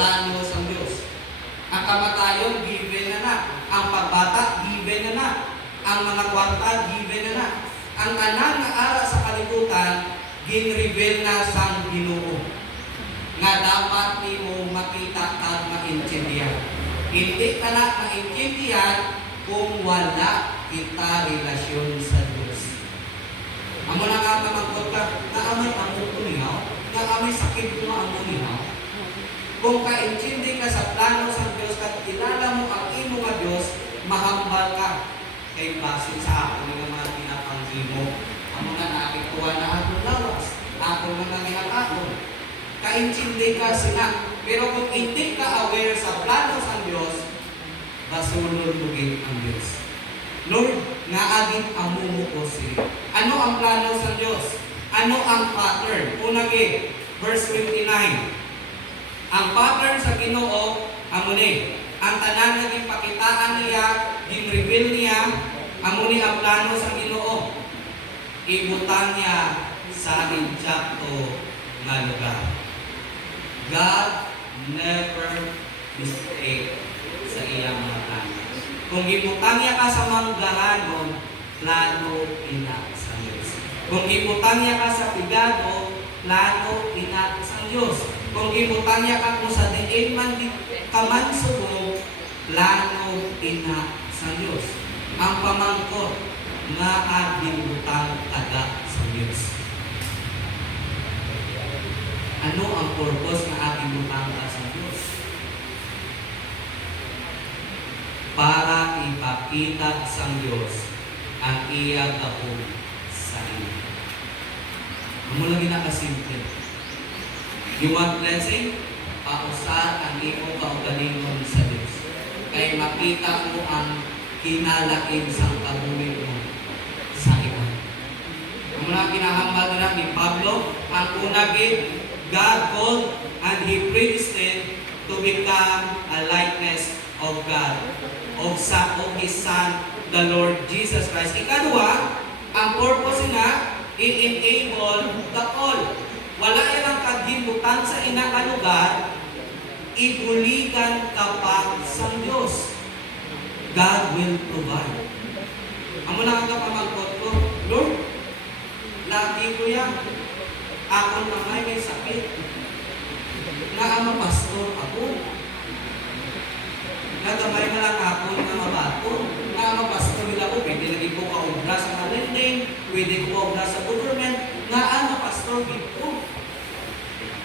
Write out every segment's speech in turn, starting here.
plano sa Diyos. Ang kamatayon, given na. Ang pagbata, given na. Ang mga kwarta, given na. Ang anang nga ara sa kalibutan, gin-reveal na sang Ginoo. Nga dapat nimo makita at maintindihan. Hindi ka na maintindihan kung wala kita relasyon sa Diyos. Amo na nga mamangkot ka, naamay ang kukuningaw, naamay sakit mo ang kukuningaw. Kung kaintindi ka sa plano sa Diyos at kilala mo ang imo nga Diyos, mahambal ka kay basin sa ako ng mga pinapanggi mo. Amo na nakikuha na ako lawas, ako na nangyayakakon. Kaintindi ka sila. Pero kung hindi ka aware sa plano sa Diyos, basulod lugin ang Diyos. Lord, nga aging amumo ko siya. Ano ang plano sa Diyos? Ano ang pattern? Unagi, verse 29. Ang pattern sa Ginoo, amo ni, ang tanan naging pakitaan niya, gin-reveal niya, amo ni ang plano sa Ginoo. Ibutang niya sa injakto nga lugar. God never mistake sa iyang mga plano. Kung ibutang niya ka sa manggaranon, plano ina sa Diyos. Kung ibutang niya ka sa pigado, plano ina sa Diyos. Kung ibutang niya ka kung sa diin man kamansubo, plano ina sa Diyos. Ang pamangkot nga ating butang kada sa Diyos. Ano ang purpose na ating butang kada sa Diyos? Para ipakita sa Diyos ang iyang kapul sa iyo. Ano lang ginakasimple? You want blessing? Pausar ang iyong kaugalingon sa Diyos. Kaya makita mo ang kinalain sa kabuhi mo sa iba. Ang mga kinahambal na ni Pablo, ang unagin, God called and He predestined to become a likeness of God, of His Son, the Lord Jesus Christ. Ikadua, ang purpose na, i-enable the all. Wala ilang kagibutan sa inakalugar, ibuligan kapag sa Diyos. God will provide. Amo na ang kapamagkot ko, Lord, lagi ko yan. Ako na may sakit. Naama pastor ako. Nagamay na lang ako na mabato. Naama pastor nila ko, pwede lagi ko kaubra sa malending, pwede ko kaubra sa government, naama pastor dito.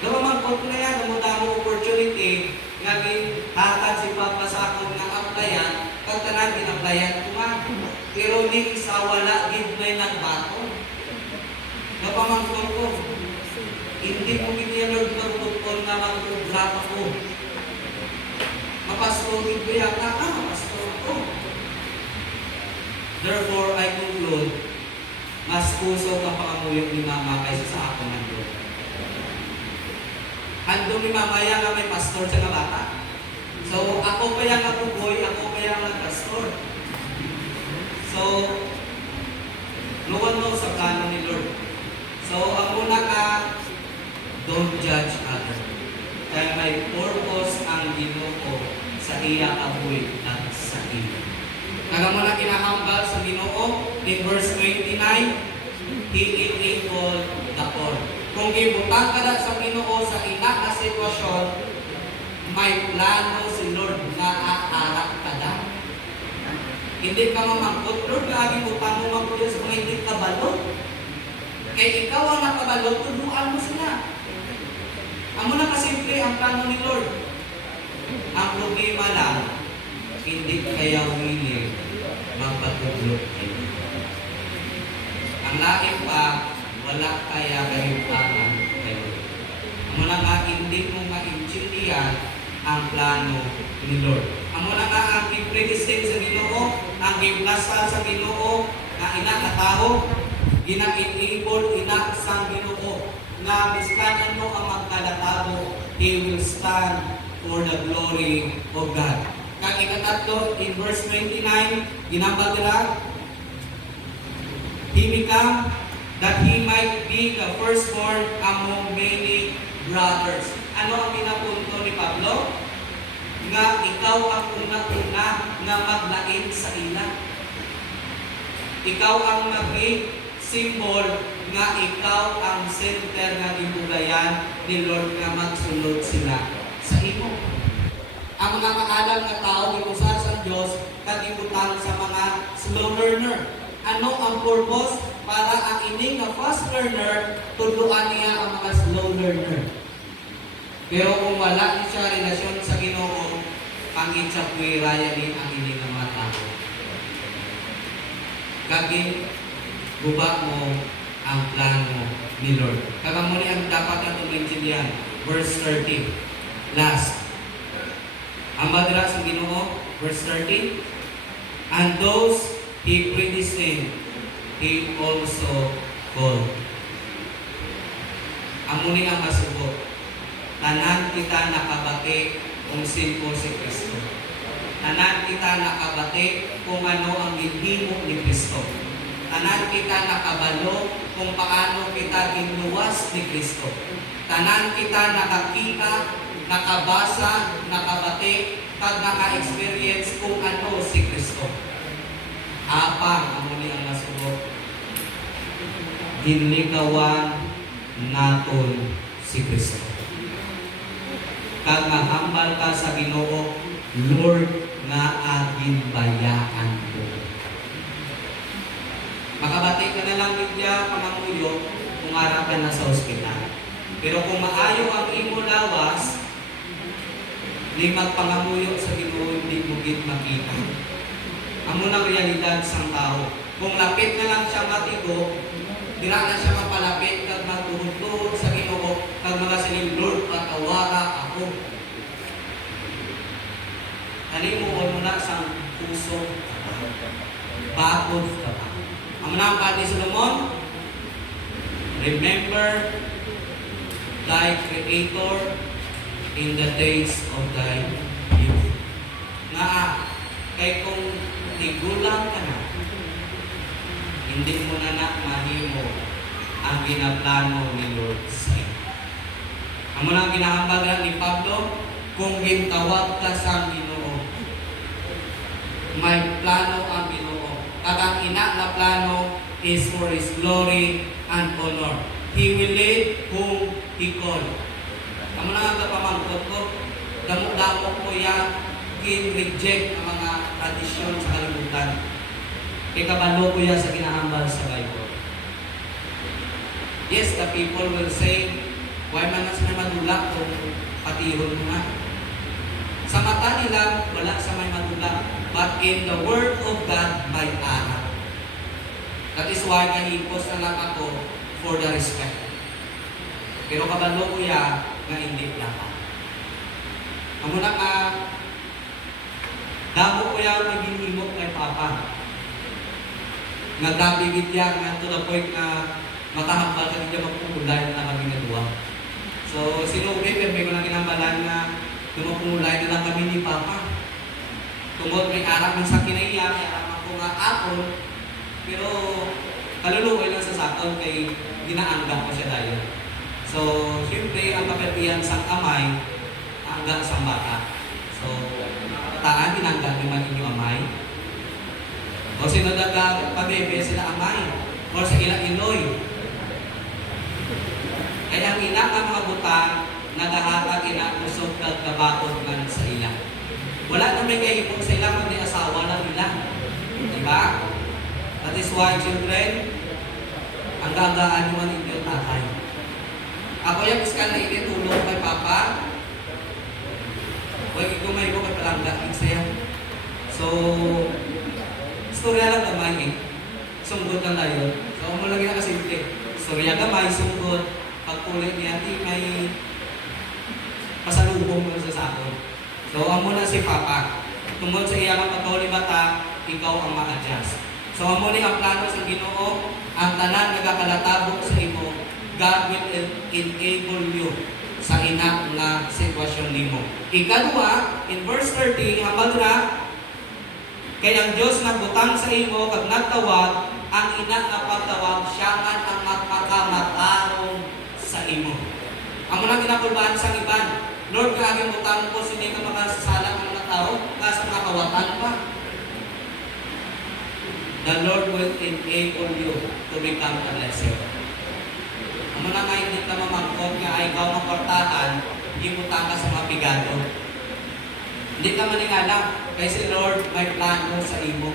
Gamamagkot ko na yan, namudamo opportunity, naging hatad si Papa sa akin ng applyan, pagtanan din-applyan ko nga. Pero hindi sa wala, gid may nagbato. Napamangkot ko, hindi ko binilog magtutol na mag-ubra ako. Mapastolin ko yan, mapastol ko. Therefore, I conclude, mas puso ka pangamuyok ni Mama kaysa sa ako ng Lord. Handong ni Mama yan nga may pastor sa bata. So, ako pa yan nabuboy, ako pa yan nag-pastor. So, luwan mo sa plano ni Lord. So, ang una ka, don't judge others. Kaya may purpose ang Ginoo sa iya abuy at sa iyo. Nagamon na kinahambal sa Ginoo in verse 29, He enabled the all. Kung ibutang ka na sa Ginoo sa ina na sitwasyon, may plano si Lord na aarak ka na. Hindi ka mamangkot, Lord, lagi butang mo mangkot sa mga hindi kabalo. Kaya ikaw ang nakabalo, tuduan mo sila. Amo na kasimple ang plano ni Lord. Ang problema lang, hindi kaya willing magpatuglog kayo. Ang lain pa, wala kaya kahimpanan kayo. Amo na nga, hindi mo maintindihan ang plano ni Lord. Amo na nga, ang gipredestin sa Ginoo, ang giplasal sa Ginoo, na ina na tao, gina-enable ina sa Ginoo. Na biskanan mo ang magkalatabo, He will stand for the glory of God. Kang ikatatlo, in verse 29, ginambal nila, He become that He might be the firstborn among many brothers. Ano ang pinapunto ni Pablo? nga ikaw ang una-una nga maglain sa ila. Ikaw ang maging symbol nga ikaw ang center nga gibugayan ni Lord nga magsulod sila sa imo. Ang mga maalam nga tao gibusar sa Dios kadibutan sa mga slow learner. Ano ang purpose? Para ang ining nga fast learner tuduan niya ang mga slow learner. Pero kung wala ni siya relasyon sa Ginoo, pangit sa puwiraya ni ang ining nga mga tao. Kaging guba mo ang plano ni Lord. Kaya mo ang dapat natin maintindihan. Verse 30. Last. Ang madira sa Ginoo, verse 30. And those He predestined, He also called. Amuni ang masubo. Tanan kita nakabati kung sinpo si Kristo. Tanan kita nakabati kung ano ang ginhimo ni Kristo. Tanan kita nakabalo kung paano kita ginuwas ni Kristo. Tanan kita nakakita, nakabasa, nakabati, kag naka-experience kung ano si Kristo. Apang amuni ang masubo. Ginligawan naton si Kristo. Kag mahambal ka sa Ginoo, Lord nga aging bayaan ko. Makabati ka na lang bigya pangamuyo kung harap ka na sa ospital. Pero kung maayo ang imo lawas, di magpangamuyo sa Ginoo, di bugit makita. Amo nang realidad sang tao. Kung lapit na lang siya matigo, dira na siya mapalapit kag matuhod sa Ginoo kag mga sining Lord patawara ako. Ani mo na sang puso bakod ka pa. Amo na ang ni Solomon, remember thy Creator in the days of thy youth. Nga kay kung tigulang ka na, hindi mo na mahimo ang ginaplano ni Lord sa iyo. Amo na ang ginahambal ni Pablo, kung gintawag ka sa Ginoo, may plano ang Ginoo. At ang ina na plano is for His glory and honor. He will lead whom He called. Amo na ang kapamangkot ko, damo-damo ko reject ang mga tradisyon sa kalibutan. Kaya kabalo ko yan sa ginahambal sa Bible. Yes, the people will say, why man na sila madula kung patihon mo nga? Sa mata nila, wala sa may madula. But in the Word of God, may ara. That is why nahipos na lang ako for the respect. Pero kabalo ko yan na hindi dapat. Amo na ka, damo ko yan naginhimok kay Papa. Nagdabigit yan nga to the point na matahambal ka niya magpumulay na kami nagawa. So, sinugin, may ko lang ginambalan na tumapumulay na lang kami ni Papa. Tungkol may arak ng sakinaya, may arak ng mga apon, pero kalulukoy lang sa sakon kay ginaangga ko siya tayo. So, siyempre, ang kapatihan sa kamay, angga sa bata. So, taan, ginangga naman inyong amay. O sino daga pabebe sila amay, o sa ilang inoy. Kaya ang ina nga mga butang, nagahatag inakusog kag kabakod man sa ila. Wala na may kahipong sa ila, kundi asawa lang nila. Diba? That is why, children, ang gagaan mo ninyo tatay. Ako yung iskal na initulong kay Papa, huwag igumay ko kay palangga, saya. So, istorya lang gamay eh. Sunggod lang tayo. So, mo lang yung nakasimple. Istorya gamay, sunggod. Pagkulit niya, may pasalubong mo sa sakon. So, amo na si Papa. Tungkol sa iyang pagkauli bata, ikaw ang ma-adjust. So, amo ni ang plano sa Ginoo, ang tanan nagakalatabok sa imo, God will enable you sa ina nga sitwasyon nimo. Ikadua, in verse 30, hambal na, kay ang Diyos nagbutang sa imo, kag nagtawag, ang ina nga pagtawag, siya man ang magpakamatarong sa imo. Amo na ginapulbahan sa iban. Lord, kaaging butang ko, sini ka makasasala tao, sa mga kawatan pa. The Lord will enable you to become a blessing. Ano na nga hindi ka mamangkot nga ay ikaw ng kwartahan, imutan ka sa mga pigado. Hindi ka maningalang, kay si Lord may plano sa imo.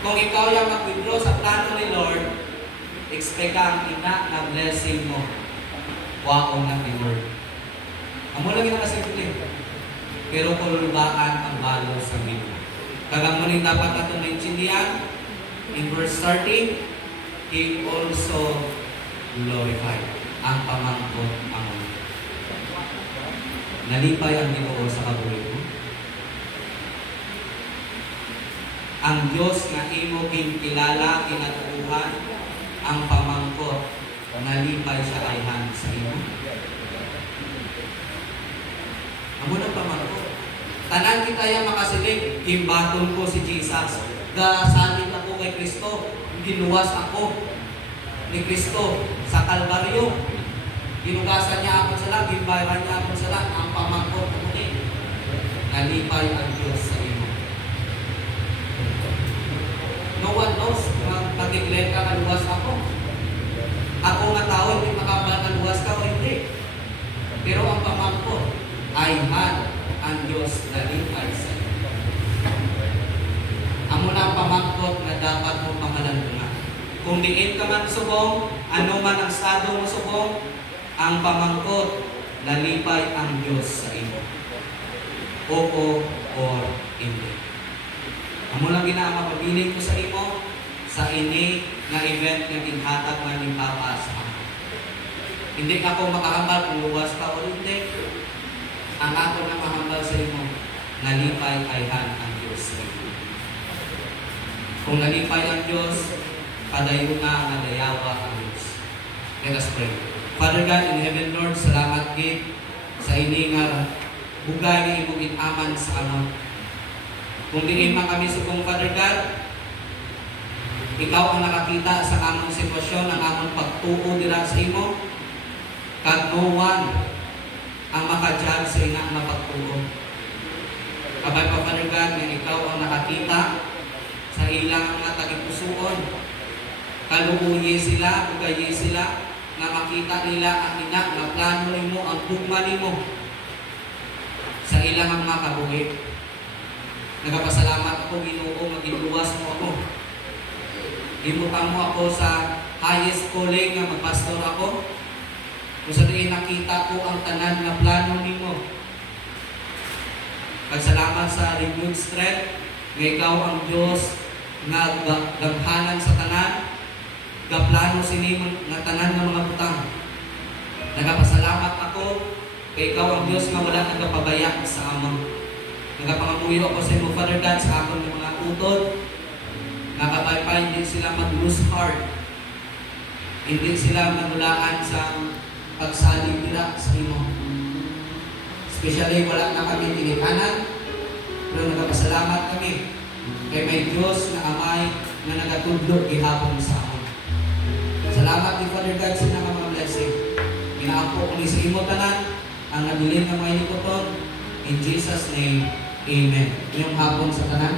Kung ikaw yung mag-withdraw sa plano ni Lord, expect ka ang ina na blessing mo. Waong na ni Lord. Amo lang yung nakasimple. Pero kulubaan ang balo sa Biblia. Kagang mo rin dapat natin naintindihan, in verse 30, He also glorified ang pamangkot ang nalipay ang Ginoo sa kabuhi mo. Ang Diyos nga imo kinkilala, kinatuuhan, ang pamangkot, nalipay sa ayhan sa imo. Amo ng pamangkot. Tanan kita yung makasilig, himbaton ko si Jesus. Gasalit ako kay Kristo, ginuwas ako ni Kristo sa Kalbaryo. Ginugasan niya ako sa lahat, gimbayaran niya ako sa lahat, ang pamangkot ko muli. Nalipay ang Diyos sa imo. No one knows kung patiglen ka kaluwas ako. Ako nga tao, hindi makabal kaluwas ka o hindi. Pero ang pamangkot ay ang Diyos nalipay sa iyo. Amo na ang pamangkot na dapat mo pamalandungan. Kung diin ka man subong, ano man ang estado mo subong, ang pamangkot, nalipay ang Diyos sa iyo. Oo or hindi. Amo lang ginaama pabiling ko sa imo, sa ini na event na ginhatag man ni Papa sa ako. Hindi ka ko makahambal kung luwas ka o hindi. Ang ako na mahambal sa imo, nalipay ay ang Diyos sa imo. Kung nalipay ang Diyos, padayon na ang dayawa ang Diyos. Let us pray. Father God in heaven, Lord, salamat gid sa ini nga bugay nga imong inaman sa amon. Kung diin man kami subong Father God, ikaw ang nakakita sa among sitwasyon, ang among pagtuo dira sa imo, kag no one ang makajudge sa ina nga pagtuo. Kabay pa Father God, nga ikaw ang nakakita sa ilang mga tagipusoon. Kaluuyi sila, bugayi sila, na makita nila ang ina, nga plano nimo, ang tugma nimo sa ilang mga kabuhi. Nagapasalamat ako, Ginoo, magiluwas mo ako. Imutang mo ako sa highest calling nga magpastor ako. Kung sa diin nakita ko ang tanan na plano nimo. Pagsalamat sa renewed strength, nga ikaw ang Diyos nga gaghanan sa tanan, gaplano sinimo nga tanan ng mga butang. Nagapasalamat ako kay ikaw ang Diyos nga wala nagapabaya sa amon. Nagapangamuyo ako sa imo, Father God, sa akong mga utod. Nakapaypay, hindi sila mag-lose heart. Hindi sila manulaan sa pagsalig nila sa imo. Especially, wala na kami tinikanan, pero nagpasalamat kami kay may Diyos na amay na nagatudlo gihapon sa amon. Salamat ni Father God sa mga blessing. Ginaapo ko ni sa imo tanan ang nabilin ng mga iniputon. In Jesus' name, Amen. Yung hapon sa tanan.